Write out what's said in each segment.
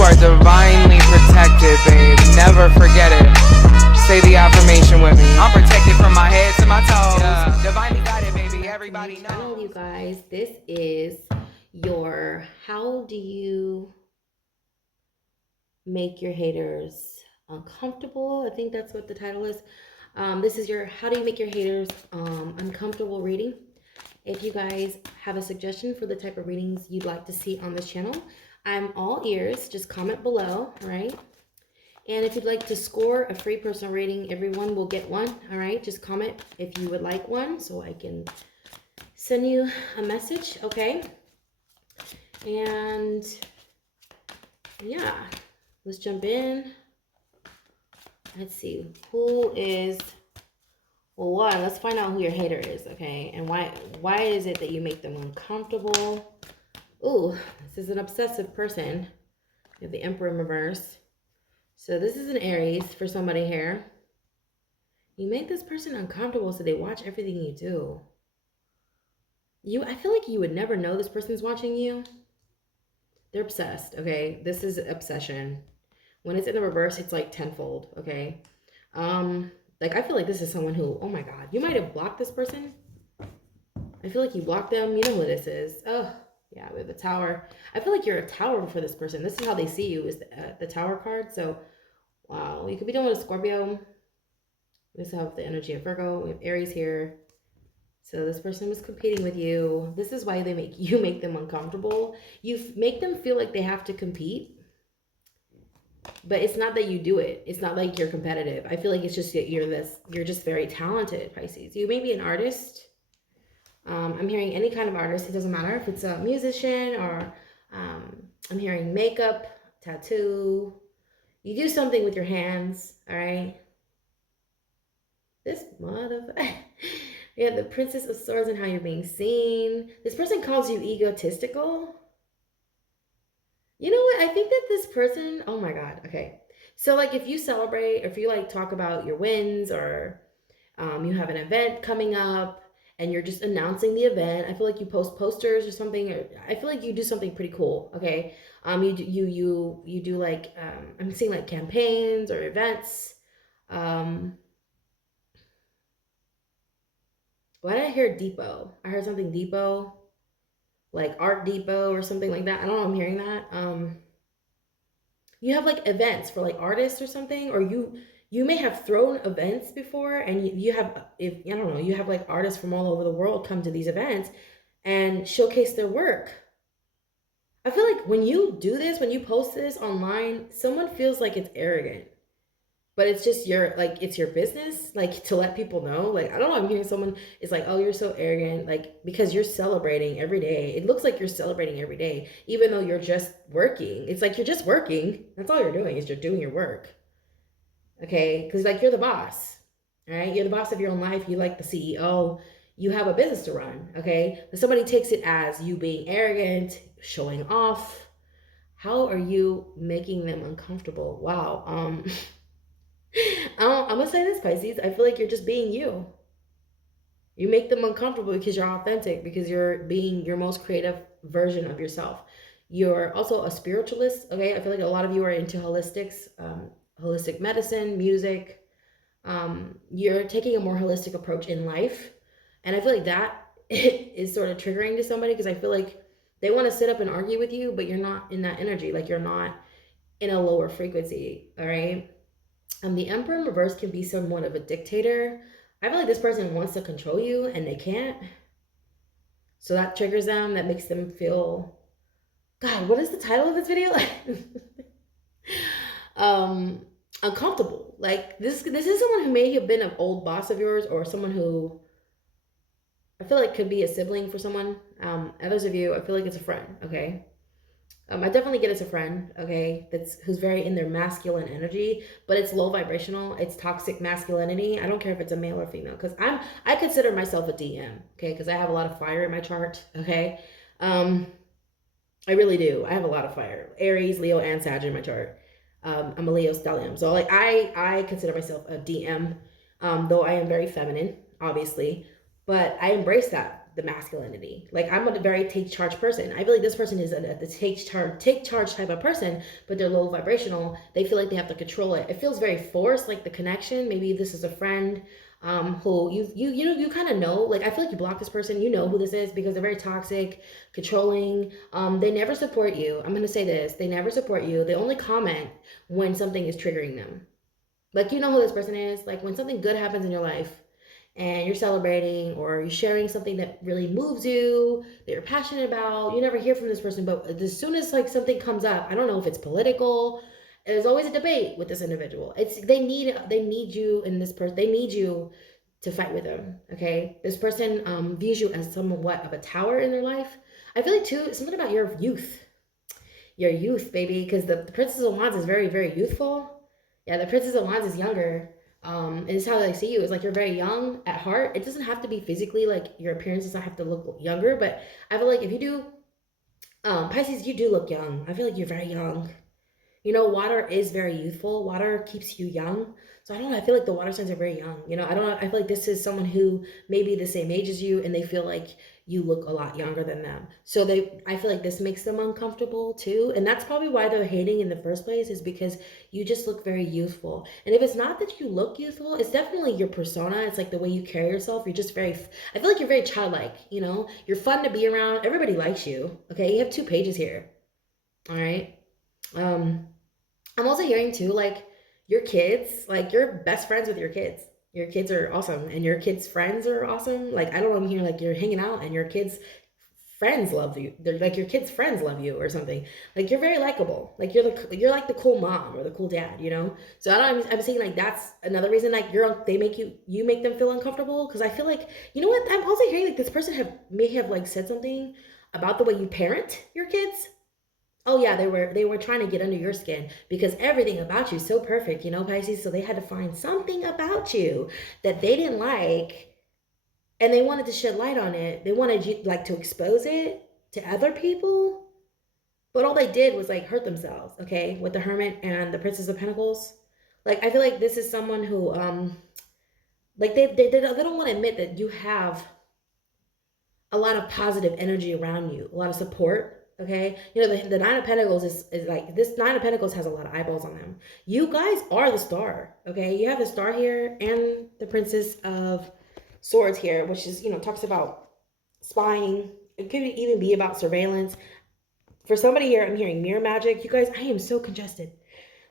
are divinely protected, babe. Never forget it. Say the affirmation with me. I'm protected from my head to my toes. Yeah. Divinely guided, baby. Everybody knows. You guys, this is your how do you make your haters uncomfortable? I think that's what the title is. This is your how do you make your haters uncomfortable reading. If you guys have a suggestion for the type of readings you'd like to see on this channel, I'm all ears. Just comment below, all right? And if you'd like to score a free personal reading, everyone will get one, all right? Just comment if you would like one so I can send you a message, okay? And yeah, let's jump in. Let's see, who is, well, one, let's find out who your hater is, okay? And why is it that you make them uncomfortable? Ooh, this is an obsessive person. You have the Emperor in reverse. So this is an Aries for somebody here. You make this person uncomfortable so they watch everything you do. I feel like you would never know this person's watching you. They're obsessed, okay? This is obsession. When it's in the reverse, it's like tenfold, okay? Like I feel like this is someone who, oh my God, you might have blocked this person. I feel like you blocked them. You know who this is. Oh, yeah, with the Tower. I feel like you're a tower for this person. This is how they see you, is the Tower card. So, wow, you could be dealing with a Scorpio. We also have the energy of Virgo. We have Aries here. So this person was competing with you. This is why you make them uncomfortable. You make them feel like they have to compete. But it's not that you do it. It's not like you're competitive. I feel like it's just that you're just very talented, Pisces. You may be an artist. I'm hearing any kind of artist. It doesn't matter if it's a musician or I'm hearing makeup, tattoo. You do something with your hands, all right? This motherfucker. Yeah, the Princess of Swords and how you're being seen. This person calls you egotistical. You know what? I think that this person, oh my God, okay. So like if you celebrate, if you like talk about your wins or you have an event coming up and you're just announcing the event, I feel like you post posters or something, or I feel like you do something pretty cool, okay? You do like, I'm seeing like campaigns or events. Why did I hear depot? I heard something depot, like Art Depot or something like that. I don't know, I'm hearing that. You have like events for like artists or something, or you may have thrown events before, and you have, if I don't know, you have like artists from all over the world come to these events and showcase their work. I feel like when you do this, when you post this online, someone feels like it's arrogant, but it's just it's your business, like to let people know. Like, I don't know, I'm hearing someone is like, oh, you're so arrogant, like because you're celebrating every day. It looks like you're celebrating every day, even though you're just working. It's like you're just working. That's all you're doing, is you're doing your work. Okay, because like you're the boss, all right? You're the boss of your own life. You like the CEO. You have a business to run, okay? But somebody takes it as you being arrogant, showing off. How are you making them uncomfortable? Wow. I'm gonna say this, Pisces. I feel like you're just being you. You make them uncomfortable because you're authentic, because you're being your most creative version of yourself. You're also a spiritualist, okay? I feel like a lot of you are into holistics, holistic medicine, music. You're taking a more holistic approach in life. And I feel like that is sort of triggering to somebody, because I feel like they want to sit up and argue with you, but you're not in that energy. Like you're not in a lower frequency, all right? The Emperor in reverse can be somewhat of a dictator. I feel like this person wants to control you and they can't. So that triggers them. That makes them feel, God, what is the title of this video? Uncomfortable. Like this is someone who may have been an old boss of yours, or someone who I feel like could be a sibling for someone. Others of you, I feel like it's a friend, okay? I definitely get it's a friend, okay, who's very in their masculine energy, but it's low vibrational. It's toxic masculinity. I don't care if it's a male or female, because I consider myself a DM, okay, because I have a lot of fire in my chart, okay. I really do. I have a lot of fire. Aries, Leo, and Sag in my chart. I'm a Leo stellium, so like I consider myself a DM, though I am very feminine, obviously, but I embrace that the masculinity. Like, I'm a very take charge person. I feel like this person is the take charge type of person, but they're low vibrational. They feel like they have to control it. It feels very forced, like the connection. Maybe this is a friend who you kind of know. Like, I feel like you block this person, you know who this is, because they're very toxic, controlling. They never support you. I'm gonna say this: they never support you. They only comment when something is triggering them. Like, you know who this person is. Like, when something good happens in your life and you're celebrating, or you're sharing something that really moves you, that you're passionate about, you never hear from this person. But as soon as like something comes up, I don't know if it's political, there's always a debate with this individual. It's they need you, and this person, they need you to fight with them. Okay, this person views you as somewhat of a tower in their life. I feel like too, something about your youth, baby, because the Princess of Wands is very, very youthful. Yeah, the Princess of Wands is younger. And it's how they see you. It's like you're very young at heart. It doesn't have to be physically, like your appearance does not have to look younger, but I feel like if you do, Pisces, you do look young. I feel like you're very young. You know, water is very youthful. Water keeps you young. So I don't know. I feel like the water signs are very young. You know, I don't know. I feel like this is someone who may be the same age as you, and they feel like you look a lot younger than them. So I feel like this makes them uncomfortable too. And that's probably why they're hating in the first place, is because you just look very youthful. And if it's not that you look youthful, it's definitely your persona. It's like the way you carry yourself. You're just I feel like you're very childlike, you know? You're fun to be around. Everybody likes you. Okay, you have 2 pages here. All right. I'm also hearing too, like, your kids, like, you're best friends with your kids. Your kids are awesome, and your kids' friends are awesome. Like, I don't know, I'm hearing like you're hanging out and your kids' friends love you. They're like, your kids' friends love you or something. Like, you're very likable. Like, you're like the cool mom or the cool dad, you know? So I don't, I'm saying like that's another reason, like, they make you make them feel uncomfortable. Because I feel like, you know what, I'm also hearing like this person may have like said something about the way you parent your kids. Oh yeah, they were trying to get under your skin because everything about you is so perfect, you know, Pisces. So they had to find something about you that they didn't like, and they wanted to shed light on it. They wanted you like to expose it to other people, but all they did was like hurt themselves. Okay, with the Hermit and the Princess of Pentacles. Like, I feel like this is someone who like they don't want to admit that you have a lot of positive energy around you, a lot of support. Okay, you know, the Nine of Pentacles is like, this Nine of Pentacles has a lot of eyeballs on them. You guys are the star. Okay, you have the star here and the Princess of Swords here, which is, you know, talks about spying. It could even be about surveillance. For somebody here, I'm hearing mirror magic. You guys, I am so congested.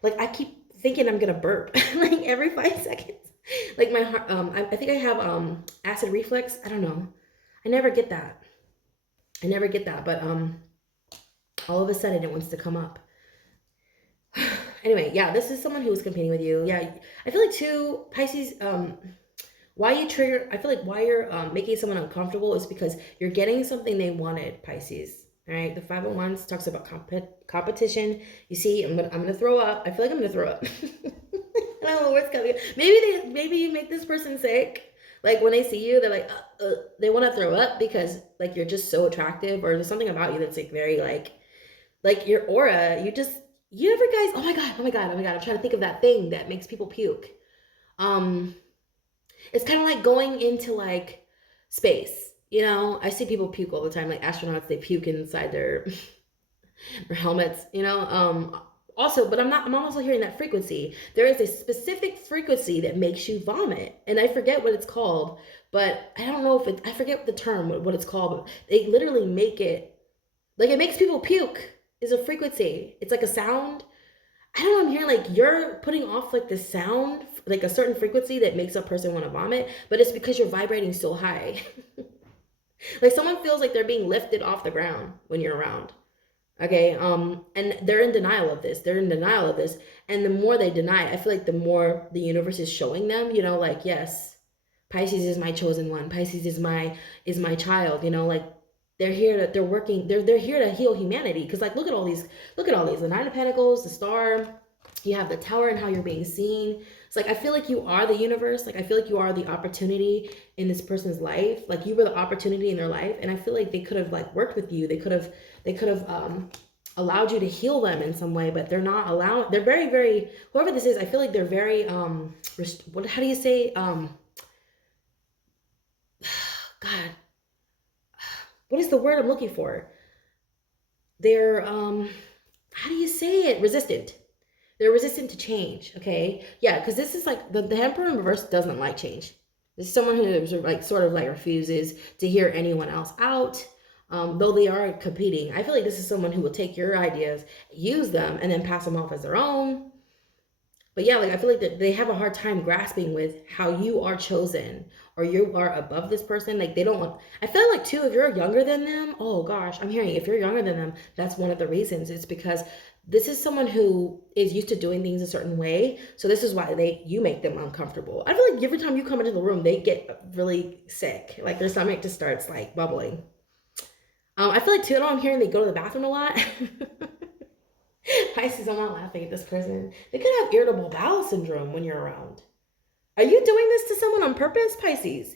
Like, I keep thinking I'm gonna burp like every 5 seconds. Like, my heart, I think I have acid reflux. I don't know. I never get that. But all of a sudden it wants to come up. Anyway, yeah, this is someone who is competing with you. Yeah, I feel like too, Pisces, why you trigger, I feel like why you're making someone uncomfortable is because you're getting something they wanted, Pisces. All right, the 5 of Wands talks about competition. You see, I'm gonna throw up. I feel like I'm gonna throw up. I don't know what's coming. Maybe you make this person sick. Like, when they see you, they're like, they want to throw up because like you're just so attractive, or there's something about you that's like very like your aura. You ever guys? Oh my god! I'm trying to think of that thing that makes people puke. It's kind of like going into like space. You know, I see people puke all the time, like astronauts. They puke inside their helmets. You know, also, but I'm also hearing that frequency. There is a specific frequency that makes you vomit, and I forget what it's called, but I don't know if I forget the term, what it's called, but they literally make it, like, it makes people puke is a frequency. It's like a sound. I don't know, I'm hearing like you're putting off like the sound, like a certain frequency that makes a person want to vomit, but it's because you're vibrating so high. Like, someone feels like they're being lifted off the ground when you're around. Okay, and they're in denial of this. And the more they deny it, I feel like the more the universe is showing them, you know, like, yes, Pisces is my chosen one. Pisces is my child, you know, like, they're here to heal humanity. Because, like, look at all these, the Nine of Pentacles, the Star, you have the Tower and how you're being seen. It's like, I feel like you are the universe. Like, I feel like you are the opportunity in this person's life. Like, you were the opportunity in their life. And I feel like they could have like worked with you. They could have allowed you to heal them in some way, but they're not allowing. They're very, very, whoever this is, I feel like they're very, how do you say, God, what is the word I'm looking for? They're, how do you say it? Resistant. They're resistant to change, okay? Yeah, because this is like, the Emperor in reverse doesn't like change. This is someone who like sort of like refuses to hear anyone else out, though they are competing. I feel like this is someone who will take your ideas, use them, and then pass them off as their own. But yeah, like I feel like that they have a hard time grasping with how you are chosen or you are above this person. Like they don't want, I feel like too, if you're younger than them, oh gosh, I'm hearing if you're younger than them, that's one of the reasons. It's because this is someone who is used to doing things a certain way. So this is why you make them uncomfortable. I feel like every time you come into the room, they get really sick. Like their stomach just starts like bubbling. I feel like too, I'm hearing they go to the bathroom a lot. Pisces, I'm not laughing at this person. They could have irritable bowel syndrome when you're around. Are you doing this to someone on purpose, Pisces?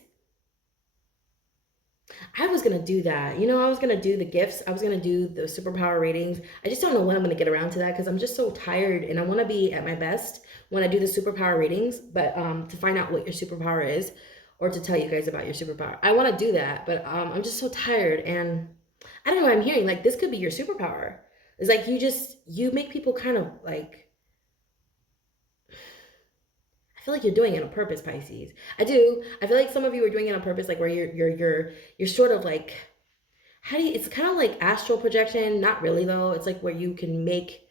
I was going to do that. You know, I was going to do the gifts. I was going to do the superpower ratings. I just don't know when I'm going to get around to that because I'm just so tired and I want to be at my best when I do the superpower ratings. But to find out what your superpower is or to tell you guys about your superpower. I want to do that, but I'm just so tired and I don't know what I'm hearing. Like this could be your superpower. It's like you make people kind of like, I feel like you're doing it on purpose, Pisces. I do. I feel like some of you are doing it on purpose, like where you're sort of like, it's kind of like astral projection. Not really though. It's like where you can make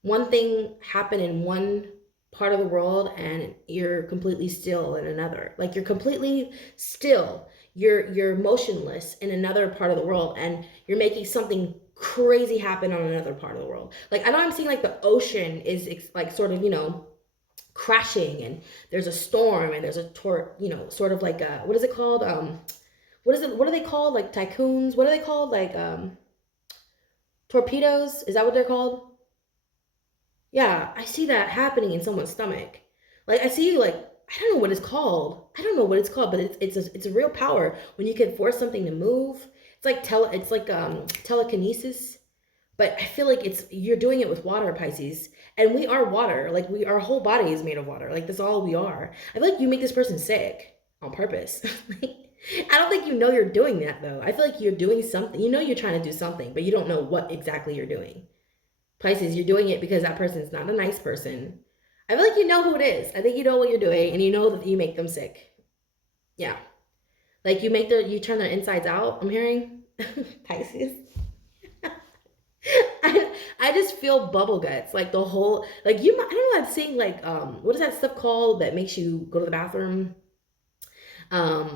one thing happen in one part of the world and you're completely still in another. Like you're completely still. You're motionless in another part of the world and you're making something crazy happen on another part of the world. Like I know I'm seeing like the ocean is like sort of, you know, crashing and there's a storm and there's a sort of like a, what is it called? What are they called? Like tycoons? What are they called? Like torpedoes? Is that what they're called? Yeah, I see that happening in someone's stomach. Like I see like, I don't know what it's called. I don't know what it's called, but it's a real power when you can force something to move. It's like telekinesis, but I feel like you're doing it with water, Pisces, and we are water. Like our whole body is made of water. Like that's all we are. I feel like you make this person sick on purpose. I don't think you know you're doing that though. I feel like you're doing something. You know you're trying to do something, but you don't know what exactly you're doing. Pisces, you're doing it because that person's not a nice person. I feel like you know who it is. I think you know what you're doing, and you know that you make them sick. Yeah. Like you turn their insides out, I'm hearing. Pisces. I just feel bubble guts. Like the whole, like I don't know, I'm seeing like, what is that stuff called that makes you go to the bathroom? I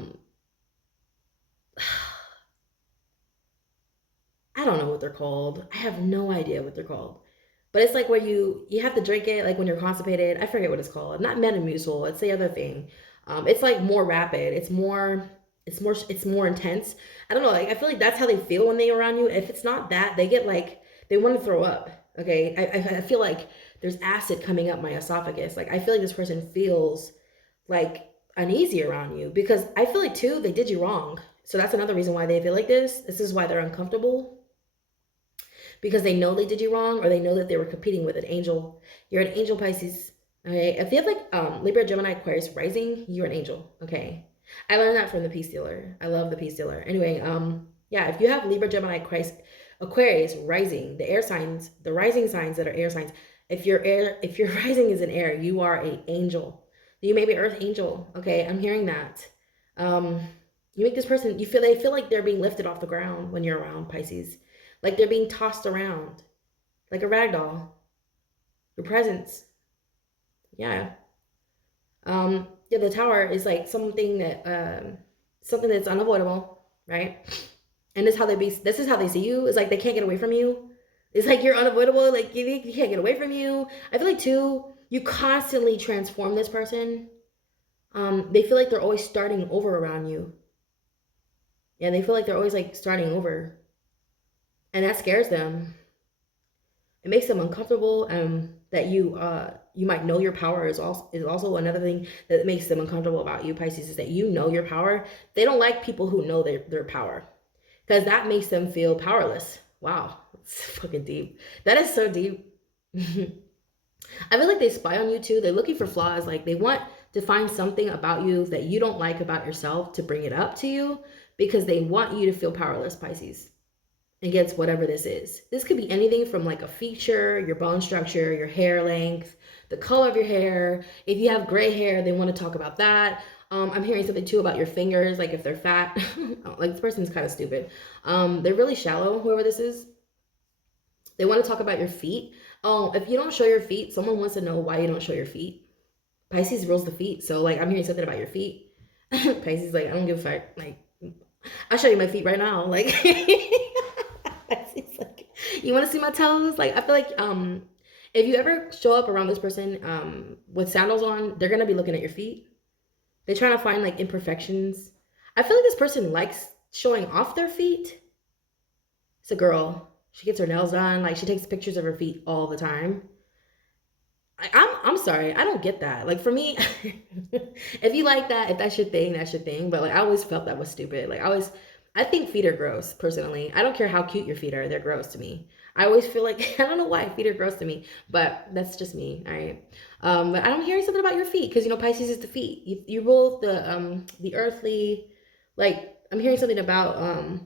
don't know what they're called. I have no idea what they're called. But it's like where you have to drink it, like when you're constipated. I forget what it's called. Not Metamucil. It's the other thing. It's like more rapid. It's more intense. I don't know. Like I feel like that's how they feel when they're around you. If it's not that, they get like they want to throw up. Okay. I feel like there's acid coming up my esophagus. Like I feel like this person feels like uneasy around you because I feel like too they did you wrong. So that's another reason why they feel like this. This is why they're uncomfortable. Because they know they did you wrong or they know that they were competing with an angel. You're an angel, Pisces. Okay. If you have like Libra, Gemini, Aquarius rising, you're an angel. Okay. I learned that from the Peace Dealer. I love the Peace Dealer. Anyway, yeah, if you have Libra, Gemini, Aquarius rising, the air signs, the rising signs that are air signs, if your rising is an air, you are an angel. You may be earth angel. Okay. I'm hearing that. You make this person, they feel like they're being lifted off the ground when you're around, Pisces. Like they're being tossed around like a rag doll. Your presence. Yeah. Yeah, the tower is like something that's unavoidable, right? And this is how they see you. It's like they can't get away from you. It's like you're unavoidable, like you can't get away from you. I feel like too, you constantly transform this person. They feel like they're always starting over around you. Yeah, they feel like they're always like starting over. And that scares them. It makes them uncomfortable. That you might know your power is also another thing that makes them uncomfortable about you, Pisces, is that you know your power. They don't like people who know their power because that makes them feel powerless. Wow, it's fucking deep. That is so deep. I feel like they spy on you too. They're looking for flaws. Like they want to find something about you that you don't like about yourself to bring it up to you. because they want you to feel powerless, Pisces, against whatever this is. This could be anything from like a feature, your bone structure, your hair length, the color of your hair. If you have gray hair, they want to talk about that. I'm hearing something too about your fingers, like if they're fat. Like this person's kind of stupid. They're really shallow, whoever this is. They want to talk about your feet. Oh, if you don't show your feet, someone wants to know why you don't show your feet. Pisces rules the feet. So like I'm hearing something about your feet. Pisces like, I don't give a fuck. Like, I'll show you my feet right now. Like Pisces like, you want to see my toes? Like I feel like if you ever show up around this person with sandals on, they're gonna be looking at your feet. They're trying to find like imperfections. I feel like this person likes showing off their feet. It's a girl. She gets her nails done. Like she takes pictures of her feet all the time. I'm sorry. I don't get that. Like for me, if you like that, if that's your thing, that's your thing. But like I always felt that was stupid. Like I think feet are gross personally. I don't care how cute your feet are. They're gross to me. I always feel like, I don't know why feet are gross to me, but that's just me. All right. But I'm hearing something about your feet because, you know, Pisces is the feet. You rule the earthly, like I'm hearing something about,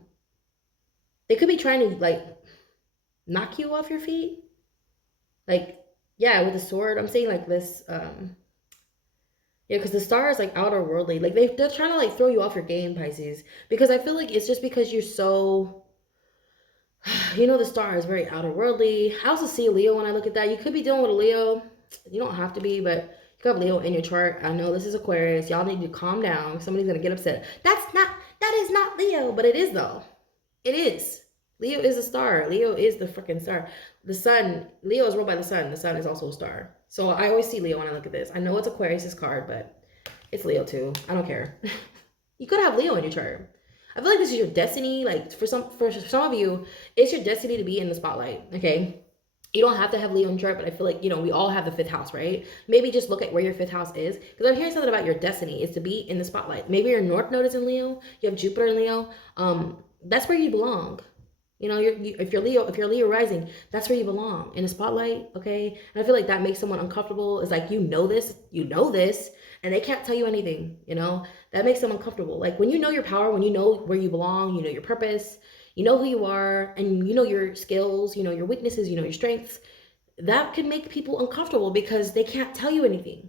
they could be trying to like knock you off your feet. Like, yeah, with a sword. I'm saying like this, yeah, because the star is like outer worldly. Like they're trying to like throw you off your game, Pisces. Because I feel like it's just because you're so, you know, the star is very outer worldly. I also see Leo when I look at that. You could be dealing with a Leo. You don't have to be, but you could have Leo in your chart. I know this is Aquarius. Y'all need to calm down. Somebody's gonna get upset. That is not Leo, but it is though. It is. Leo is a star. Leo is the freaking star. The sun, Leo is ruled by the sun. The sun is also a star. So I always see Leo when I look at this. I know it's Aquarius's card, but it's Leo too. I don't care. You could have Leo in your chart. I feel like this is your destiny. Like for some of you, it's your destiny to be in the spotlight. Okay. You don't have to have Leo in your chart, but I feel like, you know, we all have the fifth house, right? Maybe just look at where your fifth house is. Because I'm hearing something about your destiny is to be in the spotlight. Maybe your North Node is in Leo. You have Jupiter in Leo. That's where you belong. You know, if you're Leo rising, that's where you belong, in the spotlight, okay? And I feel like that makes someone uncomfortable. It's like, you know this, and they can't tell you anything, you know? That makes them uncomfortable. Like when you know your power, when you know where you belong, you know your purpose, you know who you are, and you know your skills, you know your weaknesses, you know your strengths, that can make people uncomfortable because they can't tell you anything.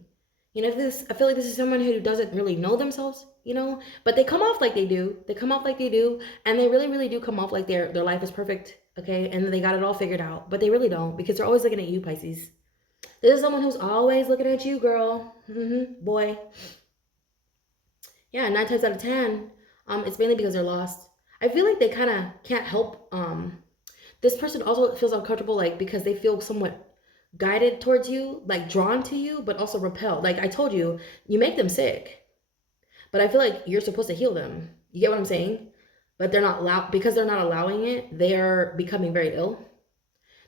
You know, I feel like this is someone who doesn't really know themselves, you know, but they come off like they do. They come off like they do, and they really, really do come off like their life is perfect, okay, and they got it all figured out, but they really don't because they're always looking at you, Pisces. This is someone who's always looking at you, girl. Boy. Yeah, 9 times out of 10, it's mainly because they're lost. I feel like they kind of can't help. This person also feels uncomfortable, like because they feel somewhat guided towards you, like drawn to you, but also repelled. Like I told you, you make them sick, but I feel like you're supposed to heal them. You get what I'm saying? But they're not allowed, because they're not allowing it, they're becoming very ill.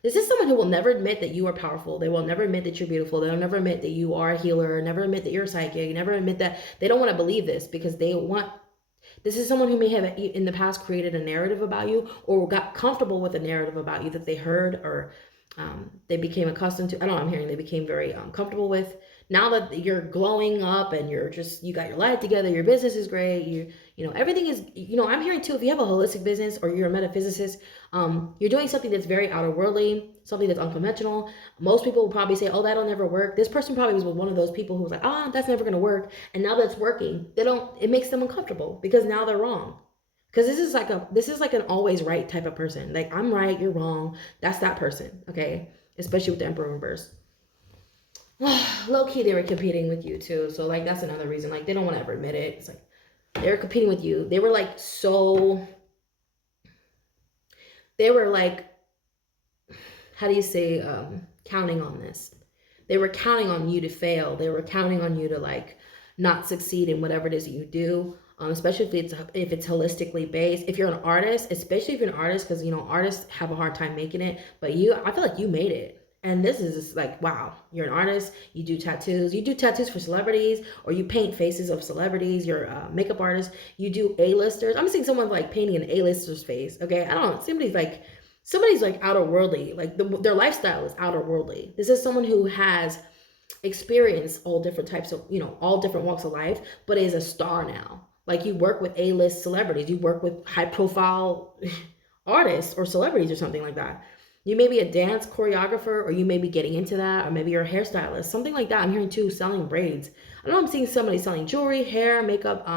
This is someone who will never admit that you are powerful. They will never admit that you're beautiful. They'll never admit that you are a healer, never admit that you're a psychic, never admit that. They don't want to believe this because this is someone who may have in the past created a narrative about you or got comfortable with a narrative about you that they heard or they became accustomed to. I don't know, I'm hearing they became very comfortable with. Now that you're glowing up and you got your life together, your business is great, you know, everything is, you know, I'm hearing too, if you have a holistic business or you're a metaphysicist, you're doing something that's very outer worldly, something that's unconventional. Most people will probably say, oh, that'll never work. This person probably was one of those people who was like, that's never going to work. And now that's working, it makes them uncomfortable because now they're wrong. Because this is like an always right type of person. Like, I'm right, you're wrong. That's that person, okay? Especially with the Emperor reverse. Low key, they were competing with you too. So like, that's another reason. Like, they don't want to ever admit it. It's like, they were competing with you. They were like, how do you say, counting on this. They were counting on you to fail. They were counting on you to like not succeed in whatever it is that you do. Especially if it's holistically based. If you're an artist, especially if you're an artist, because you know artists have a hard time making it, but I feel like you made it. And this is just like, wow, you're an artist. You do tattoos for celebrities, or you paint faces of celebrities. You're a makeup artist. You do A-listers. I'm seeing someone like painting an A-lister's face. Okay, I don't know. Somebody's like outer worldly. Like their lifestyle is outer worldly. This is someone who has experienced all different types of, you know, all different walks of life, but is a star now. Like you work with A-list celebrities, you work with high-profile artists or celebrities or something like that. You may be a dance choreographer, or you may be getting into that, or maybe you're a hairstylist, something like that. I'm hearing too, selling braids. I know I'm seeing somebody selling jewelry, hair, makeup,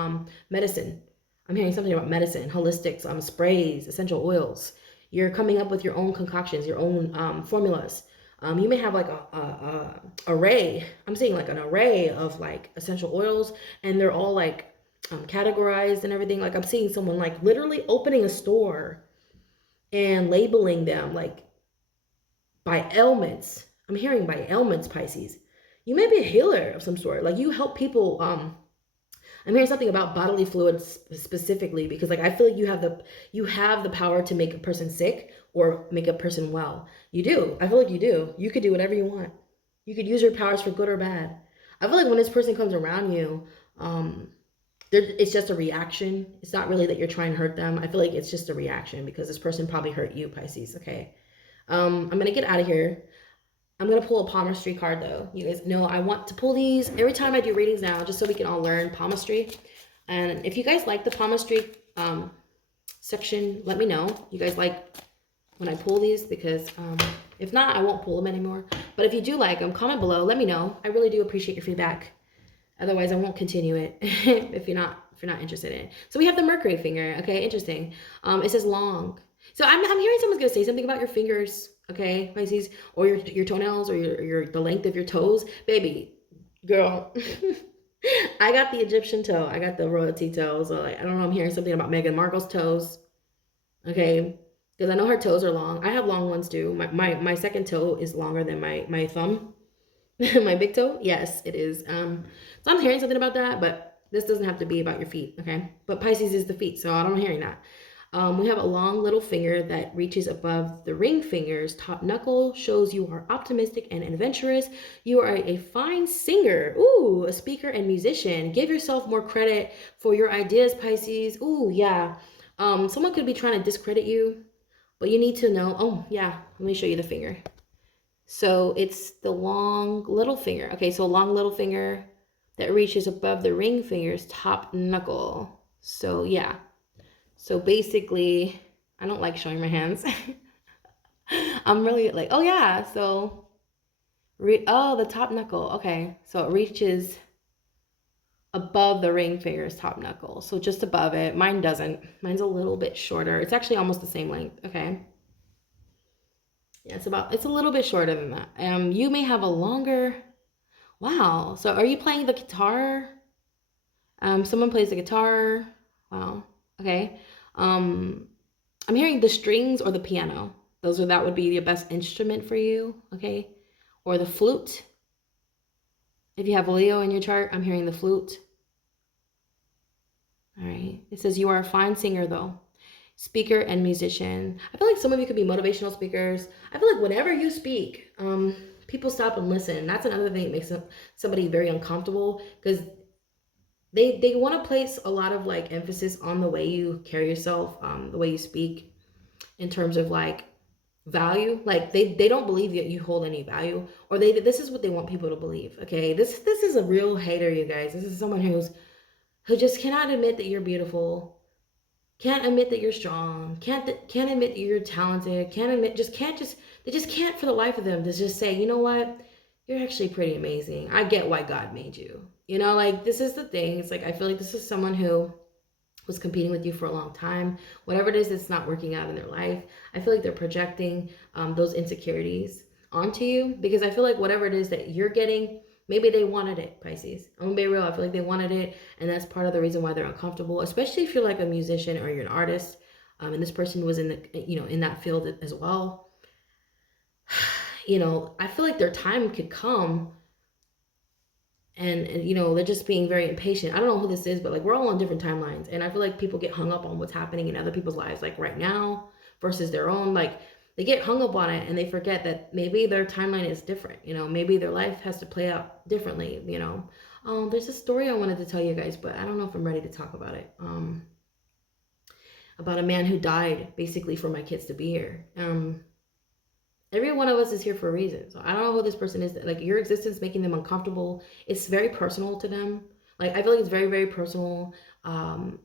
medicine. I'm hearing something about medicine, holistics, sprays, essential oils. You're coming up with your own concoctions, your own formulas. You may have like a array. I'm seeing like an array of like essential oils, and they're all like categorized and everything. Like I'm seeing someone like literally opening a store and labeling them like by ailments. I'm hearing by ailments, Pisces. You may be a healer of some sort. Like you help people. I'm hearing something about bodily fluids specifically, because like I feel like you have the power to make a person sick or make a person well. You do. I feel like you do. You could do whatever you want. You could use your powers for good or bad. I feel like when this person comes around you, it's just a reaction. It's not really that you're trying to hurt them. I feel like it's just a reaction because this person probably hurt you, Pisces. Okay. I'm gonna get out of here. I'm gonna pull a palmistry card though. You guys know I want to pull these every time I do readings now, just so we can all learn palmistry. And if you guys like the palmistry section, let me know. You guys like when I pull these, because if not, I won't pull them anymore. But if you do like them, comment below. Let me know. I really do appreciate your feedback. Otherwise, I won't continue it if you're not interested in it. So we have the Mercury finger. Okay, interesting. It says long. So I'm hearing someone's gonna say something about your fingers. Okay, Pisces, or your toenails, or your the length of your toes, baby, girl. I got the Egyptian toe. I got the royalty toe. So like, I don't know. I'm hearing something about Meghan Markle's toes. Okay, because I know her toes are long. I have long ones too. My second toe is longer than my thumb. My big toe, yes, it is. So I'm hearing something about that, but this doesn't have to be about your feet, okay? But Pisces is the feet, so I don't hearing that. We have a long little finger that reaches above the ring fingers. Top knuckle shows you are optimistic and adventurous. You are a fine singer. Ooh, a speaker and musician. Give yourself more credit for your ideas, Pisces. Ooh, yeah. Someone could be trying to discredit you, but you need to know. Oh, yeah. Let me show you the finger. So it's the long little finger. Okay, so long little finger that reaches above the ring finger's top knuckle. So yeah. So basically, I don't like showing my hands. I'm really like, oh yeah. So, the top knuckle. Okay, so it reaches above the ring finger's top knuckle. So just above it. Mine doesn't. Mine's a little bit shorter. It's actually almost the same length. Okay. Yeah, it's a little bit shorter than that. You may have a longer. Wow. So are you playing the guitar? Someone plays the guitar. Wow. Okay. I'm hearing the strings or the piano. That would be your best instrument for you. Okay. Or the flute. If you have Leo in your chart, I'm hearing the flute. All right. It says you are a fine singer though. Speaker and musician. I feel like some of you could be motivational speakers. I feel like whenever you speak, people stop and listen. That's another thing that makes somebody very uncomfortable, because they want to place a lot of like emphasis on the way you carry yourself, the way you speak, in terms of like value. Like they don't believe that you hold any value, or this is what they want people to believe. Okay, this is a real hater, you guys. This is someone who just cannot admit that you're beautiful. Can't admit that you're strong. Can't admit that you're talented. They just can't for the life of them to just say, you know what, you're actually pretty amazing. I get why God made you. You know, like this is the thing. It's like I feel like this is someone who was competing with you for a long time. Whatever it is that's not working out in their life, I feel like they're projecting those insecurities onto you, because I feel like whatever it is that you're getting, maybe they wanted it, Pisces. I'm gonna be real. I feel like they wanted it, and that's part of the reason why they're uncomfortable, especially if you're like a musician or you're an artist, and this person was in that field as well. I feel like their time could come, and they're just being very impatient. I don't know who this is, but like we're all on different timelines, and I feel like people get hung up on what's happening in other people's lives, like right now versus their own. Like they get hung up on it and they forget that maybe their timeline is different. Maybe their life has to play out differently. There's a story I wanted to tell you guys, but I don't know if I'm ready to talk about it. About a man who died basically for my kids to be here. Every one of us is here for a reason. So I don't know who this person is. Like your existence making them uncomfortable. It's very personal to them. Like I feel like it's very, very personal. And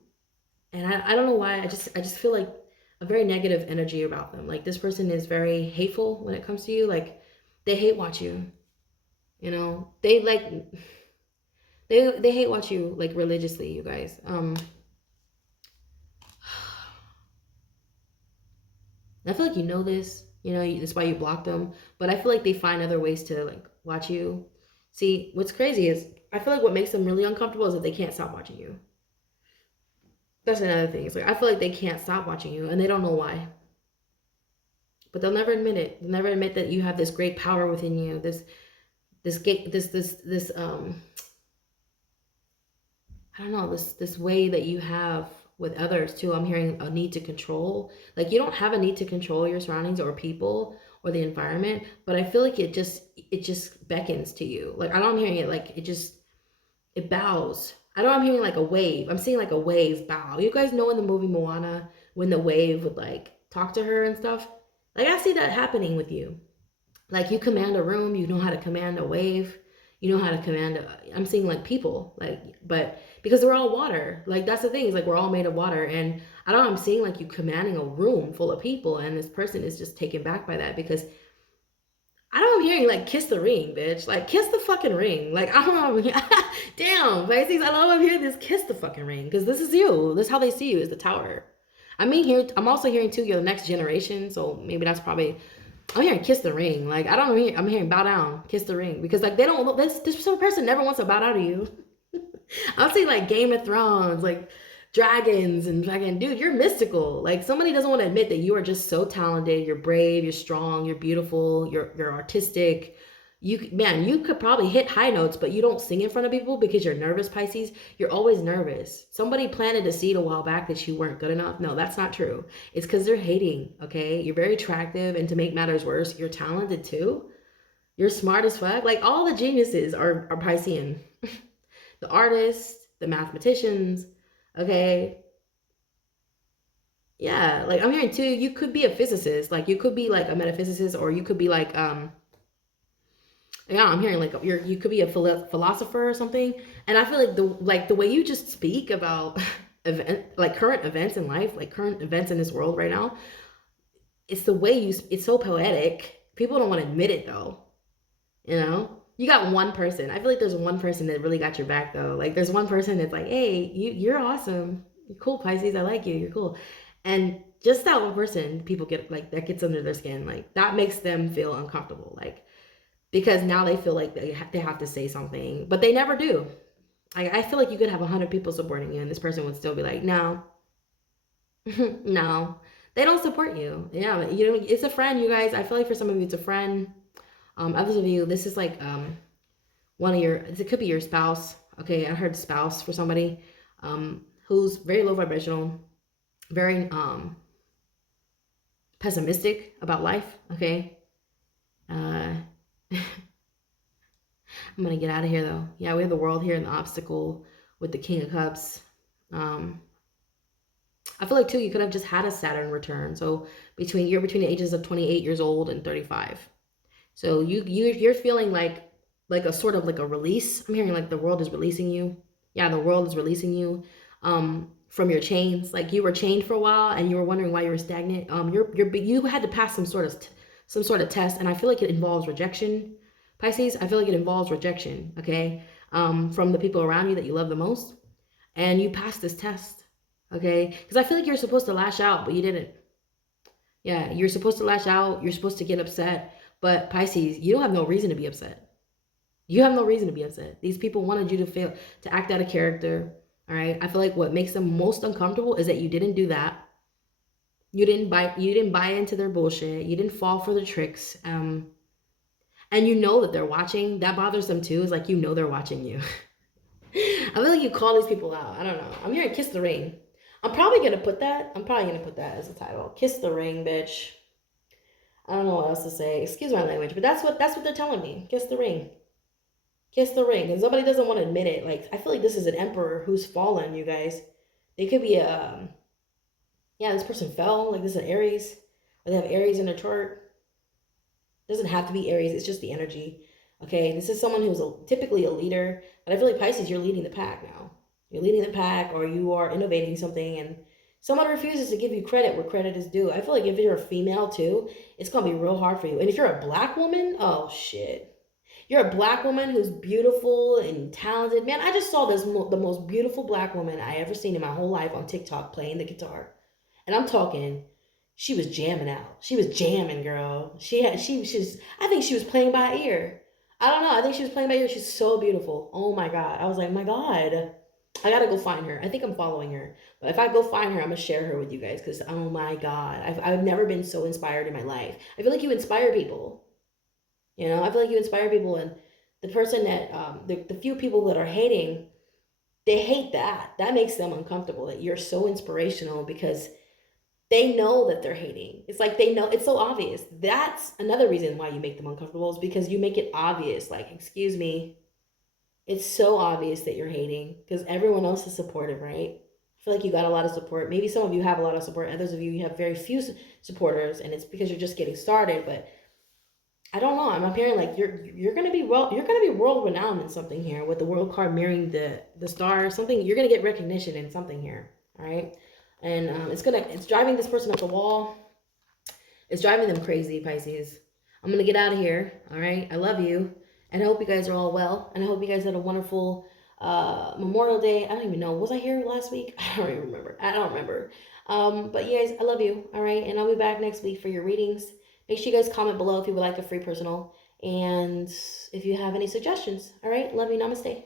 I don't know why. I just feel like a very negative energy about them. Like this person is very hateful when it comes to you. Like they hate watch you. You know, they hate watch you like religiously, you guys. I feel like you know this. You know, that's why you block them. But I feel like they find other ways to like watch you. See, what's crazy is I feel like what makes them really uncomfortable is that they can't stop watching you. That's another thing. It's like I feel like they can't stop watching you, and they don't know why. But they'll never admit it. They'll never admit that you have this great power within you. This I don't know, this way that you have with others too. I'm hearing a need to control. Like you don't have a need to control your surroundings or people or the environment, but I feel like it just beckons to you. Like I know I'm hearing it like it bows. I know I'm hearing like a wave. I'm seeing like a wave bow. You guys know in the movie Moana when the wave would like talk to her and stuff? Like I see that happening with you. Like you command a room, you know how to command a wave, you know how to command I'm seeing like people, like, but because we're all water, like that's the thing, is like we're all made of water. And I don't know, I'm seeing like you commanding a room full of people, and this person is just taken back by that because I don't know, I'm hearing like kiss the ring, bitch. Like kiss the fucking ring. Like I don't know. Damn, Pisces, I love I'm hearing this kiss the fucking ring. Because this is you. This is how they see you, is the tower. I mean here I'm also hearing too you're the next generation. So maybe that's probably I'm hearing kiss the ring. Like I don't know, I'm hearing bow down, kiss the ring. Because like they don't this person never wants to bow down to you. I'm seeing like Game of Thrones, like dragons and fucking dude, you're mystical. Like somebody doesn't want to admit that you are just so talented, you're brave, you're strong, you're beautiful, you're artistic. You could probably hit high notes, but you don't sing in front of people because you're nervous, Pisces. You're always nervous. Somebody planted a seed a while back that you weren't good enough. No, that's not true. It's because they're hating, okay? You're very attractive, and to make matters worse, you're talented too. You're smart as fuck. Like all the geniuses are Piscean. The artists, the mathematicians, okay? Yeah, like I'm hearing too, you could be a physicist. Like you could be like a metaphysicist, or you could be like yeah, I'm hearing like you could be a philosopher or something. And I feel like the way you just speak about like current events in life, like current events in this world right now, it's the way it's so poetic. People don't want to admit it though. You know, you got one person. I feel like there's one person that really got your back though. Like there's one person that's like, hey, you're awesome. You're cool, Pisces. I like you. You're cool. And just that one person, people get like that gets under their skin. Like that makes them feel uncomfortable. Like because now they feel like they have to say something, but they never do. I feel like you could have 100 people supporting you, and this person would still be like, no, no, they don't support you. Yeah, you know, it's a friend, you guys. I feel like for some of you, it's a friend. Others of you, this is like one of your. It could be your spouse. Okay, I heard spouse for somebody who's very low vibrational, very pessimistic about life. Okay. I'm gonna get out of here though. Yeah, we have the world here and the obstacle with the King of Cups. I feel like too you could have just had a Saturn return. So you're between the ages of 28 years old and 35. So you're feeling like a sort of like a release. I'm hearing like the world is releasing you. Yeah, the world is releasing you from your chains. Like you were chained for a while and you were wondering why you were stagnant. You had to pass some sort of test, and I feel like it involves rejection. Pisces, I feel like it involves rejection, okay, from the people around you that you love the most, and you passed this test, okay, because I feel like you're supposed to lash out, but you didn't. Yeah, you're supposed to lash out, you're supposed to get upset, but Pisces, you don't have no reason to be upset. You have no reason to be upset. These people wanted you to act out of character, all right? I feel like what makes them most uncomfortable is that you didn't do that. You didn't buy into their bullshit. You didn't fall for the tricks. And you know that they're watching. That bothers them too. Is like you know they're watching you. I feel like you call these people out. I don't know. I'm hearing kiss the ring. I'm probably gonna put that as a title. Kiss the ring, bitch. I don't know what else to say. Excuse my language, but that's what they're telling me. Kiss the ring. Kiss the ring. And somebody doesn't want to admit it. Like I feel like this is an emperor who's fallen, you guys. They could be yeah, this person fell. Like this is an Aries. Or they have Aries in their chart. It doesn't have to be Aries. It's just the energy. Okay, this is someone who's typically a leader. But I feel like Pisces, you're leading the pack now. You're leading the pack, or you are innovating something, and someone refuses to give you credit where credit is due. I feel like if you're a female too, it's gonna be real hard for you. And if you're a black woman, oh shit. You're a black woman who's beautiful and talented. Man, I just saw the most beautiful black woman I ever seen in my whole life on TikTok playing the guitar. And I'm talking, she was jamming out. She was jamming, girl. She's I think she was playing by ear. I don't know. I think she was playing by ear. She's so beautiful. Oh my god. I was like, my god. I gotta go find her. I think I'm following her. But if I go find her, I'm gonna share her with you guys because oh my god. I've never been so inspired in my life. I feel like you inspire people. You know, I feel like you inspire people, and the person that the few people that are hating, they hate that. That makes them uncomfortable. That you're so inspirational because they know that they're hating. It's like they know it's so obvious. That's another reason why you make them uncomfortable is because you make it obvious. Like, excuse me, it's so obvious that you're hating because everyone else is supportive, right? I feel like you got a lot of support. Maybe some of you have a lot of support. Others of you have very few supporters, and it's because you're just getting started. But I don't know. I'm appearing like you're gonna be world renowned in something here with the world card mirroring the star. Something you're gonna get recognition in something here. All right, and it's driving this person up the wall. It's driving them crazy, Pisces. I'm gonna get out of here. All right. I love you, and I hope you guys are all well, and I hope you guys had a wonderful Memorial Day. I don't even know. Was I here last week? I don't even remember. I don't remember. But you guys, I love you. All right, and I'll be back next week for your readings. Make sure you guys comment below if you would like a free personal. And if you have any suggestions. All right. Love you. Namaste.